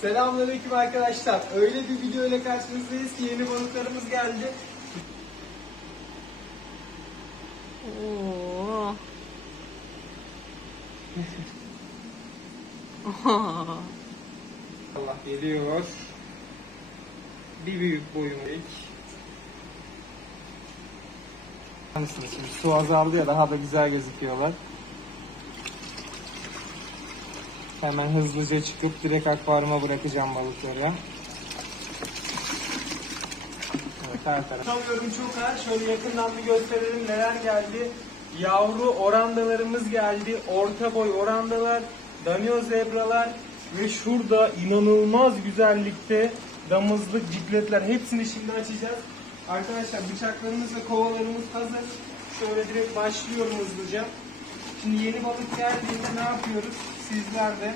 Selamünaleyküm arkadaşlar. Öyle bir video ile karşınızdayız ki yeni balıklarımız geldi. Oo. Allah geliyor. Bir büyük boyum ilk. Su azaldı ya daha da güzel gözüküyorlar. Hemen hızlıca çıkıp direkt akvaryuma bırakacağım balıkları. Evet her taraf. Sanıyorum çok ağır. Şöyle yakından bir gösterelim neler geldi. Yavru orandalarımız geldi. Orta boy orandalar, danio zebralar ve şurada inanılmaz güzellikte damızlık cikletler. Hepsini şimdi açacağız. Arkadaşlar bıçaklarımız ve kovalarımız hazır. Şöyle direkt başlıyorum hızlıca. Şimdi yeni balık geldiğinde ne yapıyoruz? Sizler de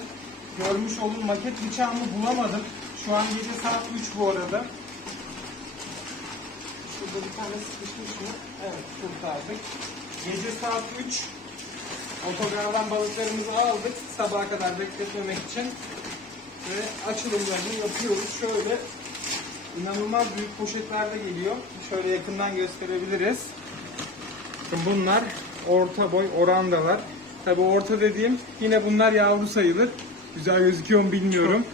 görmüş olun. Maket bıçağımı bulamadım. Şu an gece saat 3 bu arada. Şurada bir tane sıkışmış mı? Evet kurtardık. Gece saat 3 otogardan balıklarımızı aldık. Sabaha kadar bekletmemek için. Ve açılımlarını yapıyoruz. Şöyle inanılmaz büyük poşetlerde geliyor. Şöyle yakından gösterebiliriz. Bunlar orta boy orandalar. Tabi orta dediğim yine bunlar yavru sayılır. Güzel gözüküyor mu bilmiyorum.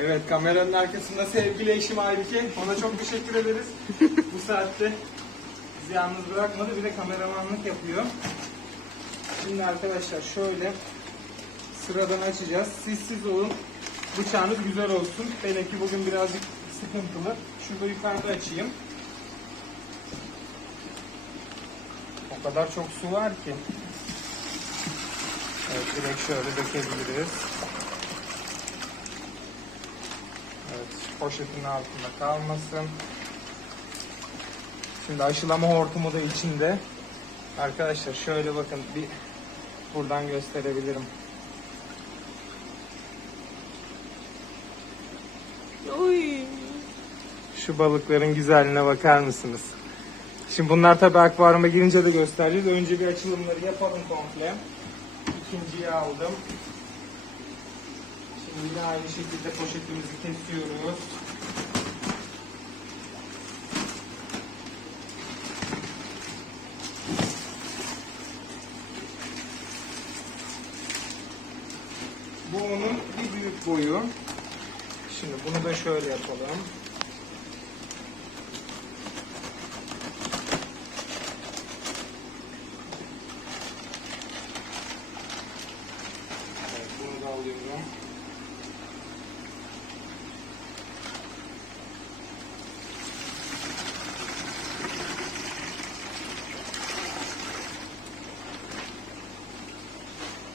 Evet kameranın arkasında sevgili eşim Aybike. Ona çok teşekkür ederiz. Bu saatte bizi yalnız bırakmadı. Bir de kameramanlık yapıyor. Şimdi arkadaşlar şöyle sıradan açacağız. Siz siz olun. Bıçağınız güzel olsun. Benimki bugün birazcık sıkıntılı. Şurada yukarıda açayım. O kadar çok su var ki. Evet direkt şöyle dökebiliriz. Evet poşetin altında kalmasın. Şimdi aşılama hortumu da içinde. Arkadaşlar şöyle bakın bir buradan gösterebilirim. Oy. Şu balıkların güzelliğine bakar mısınız? Şimdi bunlar tabi akvaryuma girince de göstereceğiz. Önce bir açılımları yapalım komple. İkinciyi aldım. Şimdi yine aynı şekilde poşetimizi kesiyoruz. Bu onun bir büyük boyu. Şimdi bunu da şöyle yapalım. Evet, bunu da alıyorum.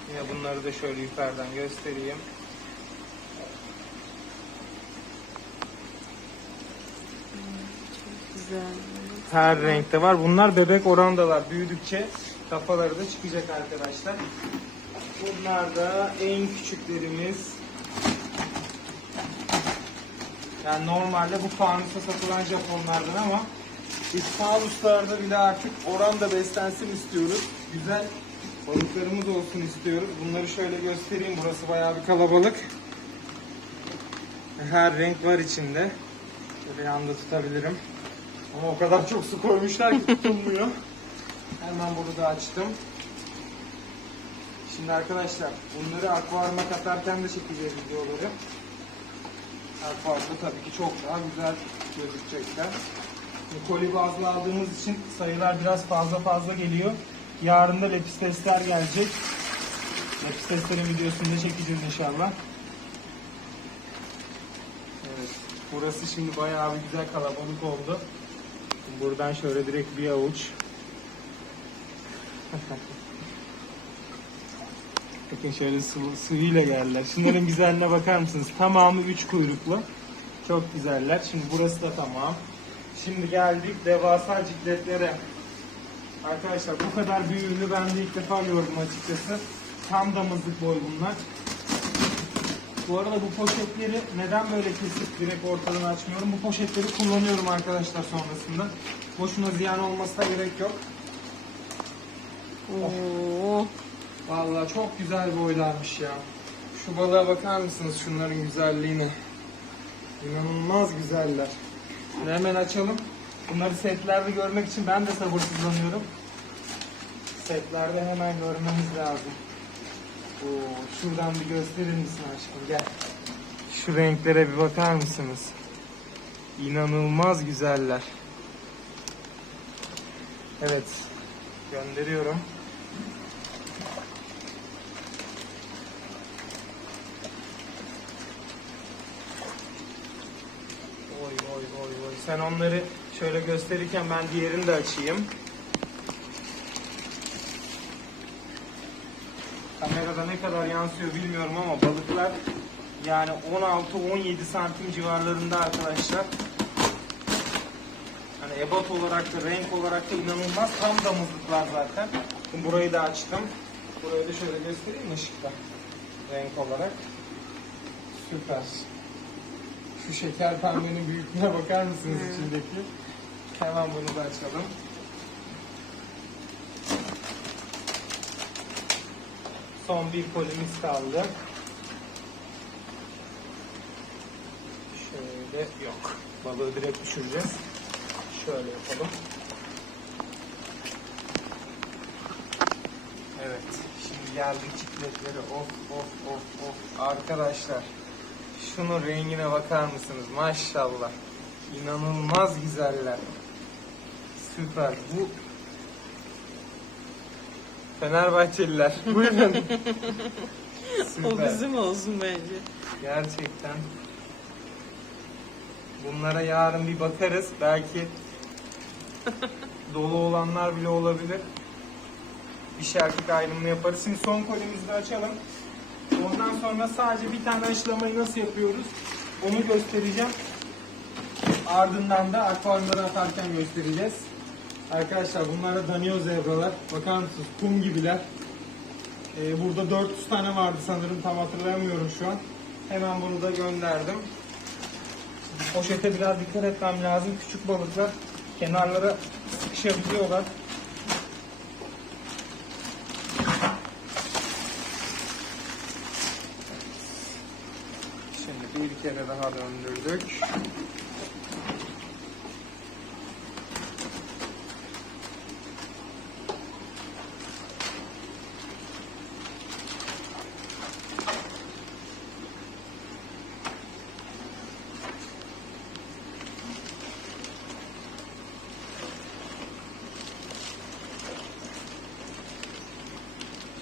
Yine bunları da şöyle yukarıdan göstereyim. Güzel. Her renkte var. Bunlar bebek orandalar. Büyüdükçe kafaları da çıkacak arkadaşlar. Bunlar da en küçüklerimiz. Yani normalde bu fanusa satılan Japonlardan ama biz fanuslarda bile artık oranda beslensin istiyoruz. Güzel balıklarımız olsun istiyoruz. Bunları şöyle göstereyim. Burası bayağı bir kalabalık. Her renk var içinde. Şöyle yanında tutabilirim. Ama o kadar çok su koymuşlar ki tutulmuyor. Hemen bunu da açtım. Şimdi arkadaşlar bunları akvaryuma katarken de çekeceğiz videoları. Akvaryumda tabii ki çok daha güzel gözükecekler. Koli bazlı aldığımız için sayılar biraz fazla fazla geliyor. Yarın da lepis testler gelecek. Lepis testlerin videosunu da çekeceğiz inşallah. Evet. Burası şimdi bayağı bir güzel kalabalık oldu. Buradan şöyle direkt bir avuç. Bakın şöyle su, suyuyla geldiler. Şunların güzelliğine bakar mısınız? Tamamı üç kuyruklu. Çok güzeller. Şimdi burası da tamam. Şimdi geldik devasa cikletlere. Arkadaşlar bu kadar büyüğünü ben de ilk defa gördüm açıkçası. Tam damızlık boy bunlar. Bu arada bu poşetleri neden böyle kesip direkt ortadan açmıyorum? Bu poşetleri kullanıyorum arkadaşlar sonrasında. Boşuna ziyan olmasına gerek yok. Oo. Vallahi çok güzel boylarmış ya. Şu balığa bakar mısınız şunların güzelliğine? İnanılmaz güzeller. Şimdi hemen açalım. Bunları setlerde görmek için ben de sabırsızlanıyorum. Setlerde hemen görmemiz lazım. Oo, şuradan bir gösterir misin aşkım? Gel. Şu renklere bir bakar mısınız? İnanılmaz güzeller. Evet. Gönderiyorum. Oy oy oy oy. Sen onları şöyle gösterirken ben diğerini de açayım. Kamerada ne kadar yansıyor bilmiyorum ama balıklar yani 16-17 santim civarlarında arkadaşlar. Hani ebat olarak da renk olarak da inanılmaz tam damızlıklar zaten. Şimdi burayı da açtım. Burayı da şöyle göstereyim ışıkta renk olarak. Süper. Şu şeker pembenin büyüklüğüne bakar mısınız içindeki? Hemen bunu da açalım. Son bir kolimiz kaldı. Şöyle yok. Balığı direkt düşüreceğiz. Şöyle yapalım. Evet. Şimdi geldik çikletleri. Of of of of. Arkadaşlar. Şunun rengine bakar mısınız? Maşallah. İnanılmaz güzeller. Süper. Bu Fenerbahçeliler. Buyurun. O Süper. bizim olsun bence. Gerçekten. Bunlara yarın bir bakarız. Belki dolu olanlar bile olabilir. Dişi erkek ayrımını yaparız. Şimdi son kolimizi de açalım. Ondan sonra sadece bir tane aşılamayı nasıl yapıyoruz onu göstereceğim. Ardından da akvaryumlara atarken göstereceğiz. Arkadaşlar bunlara danio zebralar. Bakar mısınız? Kum gibiler. Ee, burada 400 tane vardı sanırım tam hatırlayamıyorum şu an. Hemen bunu da gönderdim. Poşete biraz dikkat etmem lazım. Küçük balıklar kenarlara sıkışabiliyorlar. Şimdi bir kere daha döndürdük.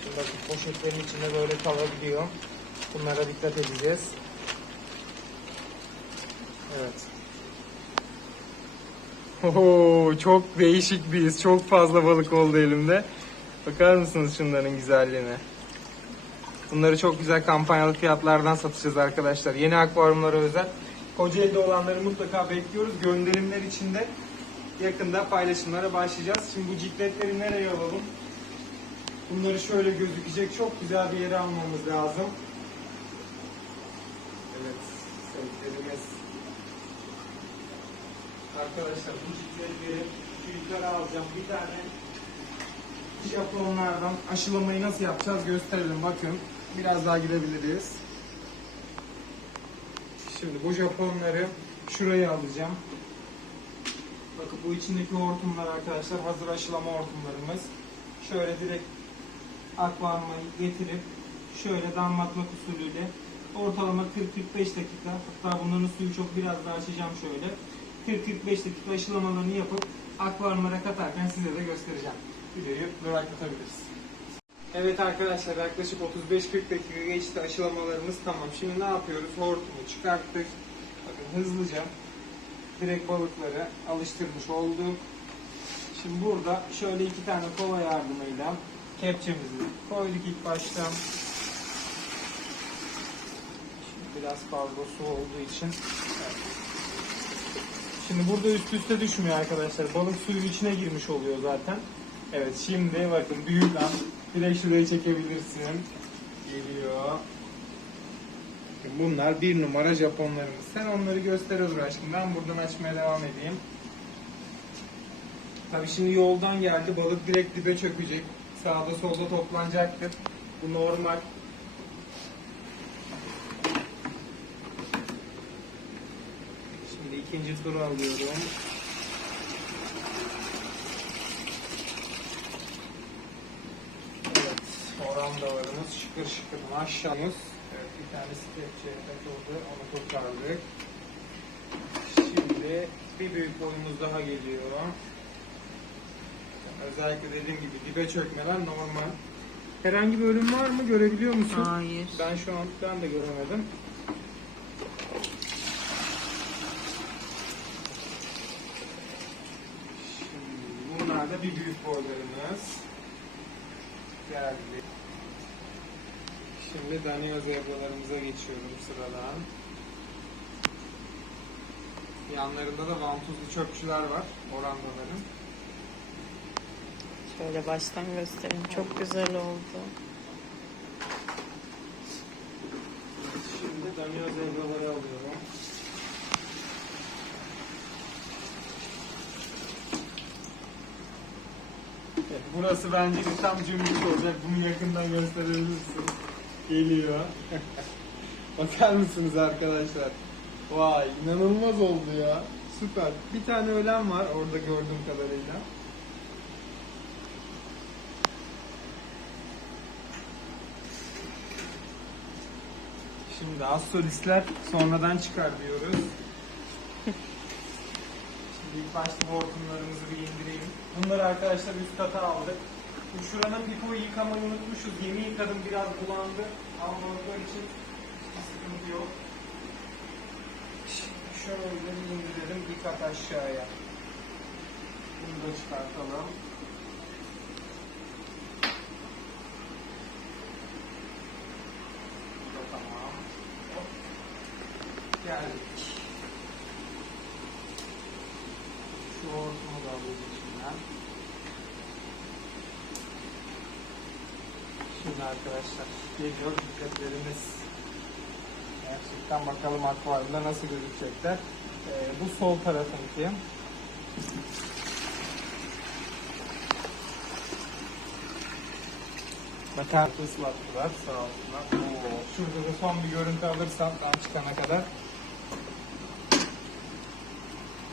Şimdi bakın poşetlerin içinde böyle kalabiliyor. Bunlara dikkat edeceğiz. Evet. Oho, çok değişik bir his. Çok fazla balık oldu elimde. Bakar mısınız şunların güzelliğine? Bunları çok güzel kampanyalı fiyatlardan satacağız arkadaşlar. Yeni akvaryumlara özel. Kocaeli'de olanları mutlaka bekliyoruz. Gönderimler için de yakında paylaşımlara başlayacağız. Şimdi bu cikletleri nereye alalım? Bunları şöyle gözükecek çok güzel bir yere almamız lazım. Evet, sevgilerimiz. Arkadaşlar bu cikletleri şu yukarı alacağım. Bir tane Japonlardan aşılamayı nasıl yapacağız gösterelim. Bakın biraz daha gidebiliriz. Şimdi bu Japonları şuraya alacağım. Bakın bu içindeki hortumlar arkadaşlar hazır aşılama hortumlarımız. Şöyle direkt akvaryuma getirip şöyle damlatmak usulüyle ortalama 40-45 dakika hatta bunların suyu çok biraz daha açacağım şöyle 40-45 dakika aşılamalarını yapıp akvaryumlara katarken size de göstereceğim. Videoyu böyle atabiliriz. Evet arkadaşlar yaklaşık 35-40 dakika geçti aşılamalarımız tamam. Şimdi ne yapıyoruz? Hortumu çıkarttık. Bakın hızlıca direkt balıkları alıştırmış olduk. Şimdi burada şöyle iki tane kova yardımıyla kepçemizi koyduk ilk başta. Şimdi biraz fazla su olduğu için. evet. Şimdi burada üst üste düşmüyor arkadaşlar. Balık suyun içine girmiş oluyor zaten. Evet şimdi bakın büyük an. Direkt şurayı çekebilirsin. Geliyor. Bunlar bir numara Japonlarımız. Sen onları göster Özgür aşkım. Ben buradan açmaya devam edeyim. Tabii şimdi yoldan geldi. Balık direkt dibe çökecek sağda solda toplanacaktır. Bu normal. Şimdi ikinci turu alıyorum. Evet, orandalarımız şıkır şıkır maşallah. Evet, bir tanesi kepçeye takıldı, onu kurtardık. Şimdi bir büyük boyumuz daha geliyor. Özellikle dediğim gibi dibe çökmeler normal. Herhangi bir ölüm var mı? Görebiliyor musun? Hayır. Ben şu an ben de göremedim. Şimdi bunlar da bir büyük boylarımız. Geldi. Şimdi Danio zebralarımıza geçiyorum sıradan. Yanlarında da vantuzlu çöpçüler var orandaların. Şöyle baştan göstereyim. Çok güzel oldu. Şimdi Danio zebraları alıyorum. Evet, burası bence bir tam cümbüş olacak. Bunu yakından gösterebilirsin. Geliyor. Bakar mısınız arkadaşlar? Vay inanılmaz oldu ya. Süper. Bir tane ölen var orada gördüğüm kadarıyla. Şimdi astrolistler sonradan çıkar diyoruz. Şimdi ilk başta hortumlarımızı bir indireyim. Bunları arkadaşlar üst kata aldık. Şuranın pipoyu yıkamayı unutmuşuz. Yeni yıkadım biraz bulandı. Ama balıklar için hiçbir sıkıntı yok. Şimdi şöyle bir indirelim bir kat aşağıya. Bunu da çıkartalım. Bu da tamam. Hop. Geldik. Şu hortumu da içinden. Şimdi arkadaşlar geliyor dikkatlerimiz. Gerçekten bakalım akvaryumda nasıl gözükecekler. Ee, bu sol tarafınki. Bakar ıslattılar sağ olsunlar. Oo, şurada da son bir görüntü alırsam tam çıkana kadar.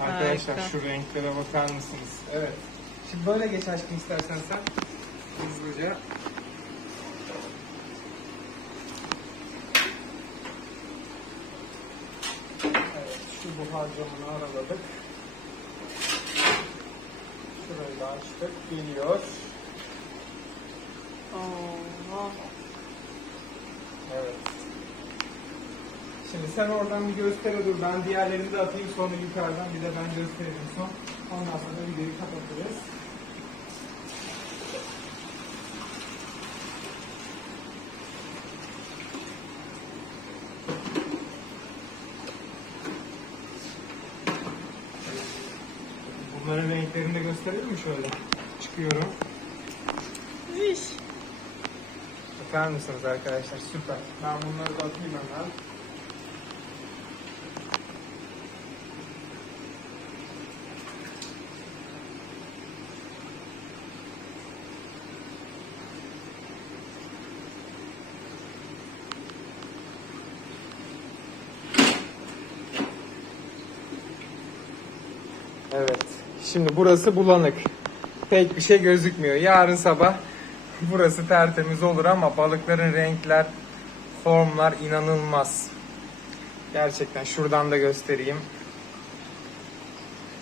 Arkadaşlar Harika. şu renklere bakar mısınız? Evet. Şimdi böyle geç aşkım istersen sen. Hızlıca. Evet, şu buhar camını araladık. Şurayı da açtık. Geliyor. Oo. Evet. Şimdi sen oradan bir göster dur. Ben diğerlerini de atayım sonra yukarıdan bir de ben göstereyim son. Ondan sonra videoyu kapatırız. Bunların renklerini de gösterelim mi şöyle? Çıkıyorum. Bakar mısınız arkadaşlar? Süper. Ben bunları da atayım hemen. Evet. Şimdi burası bulanık. Pek bir şey gözükmüyor. Yarın sabah burası tertemiz olur ama balıkların renkler, formlar inanılmaz. Gerçekten şuradan da göstereyim.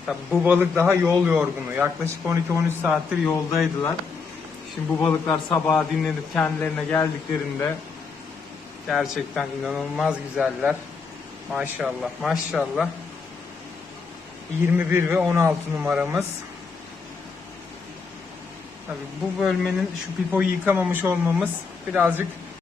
Tabii bu balık daha yol yorgunu. Yaklaşık 12-13 saattir yoldaydılar. Şimdi bu balıklar sabaha dinlenip kendilerine geldiklerinde gerçekten inanılmaz güzeller. Maşallah, maşallah. 21 ve 16 numaramız. Tabii bu bölmenin şu pipoyu yıkamamış olmamız birazcık